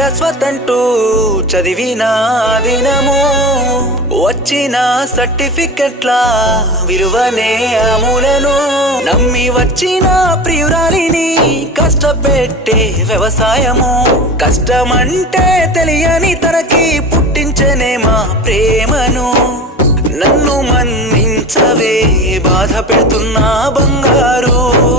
సరస్వతంటూ చదివిన దినము వచ్చిన సర్టిఫికెట్ల విలువనే అమూలను నమ్మి వచ్చిన ప్రియురాలిని కష్టపెట్టే వ్యవసాయము కష్టమంటే తెలియని తనకి పుట్టించనే మా ప్రేమను నన్ను మన్నించవే బాధ పెడుతున్నా బంగారు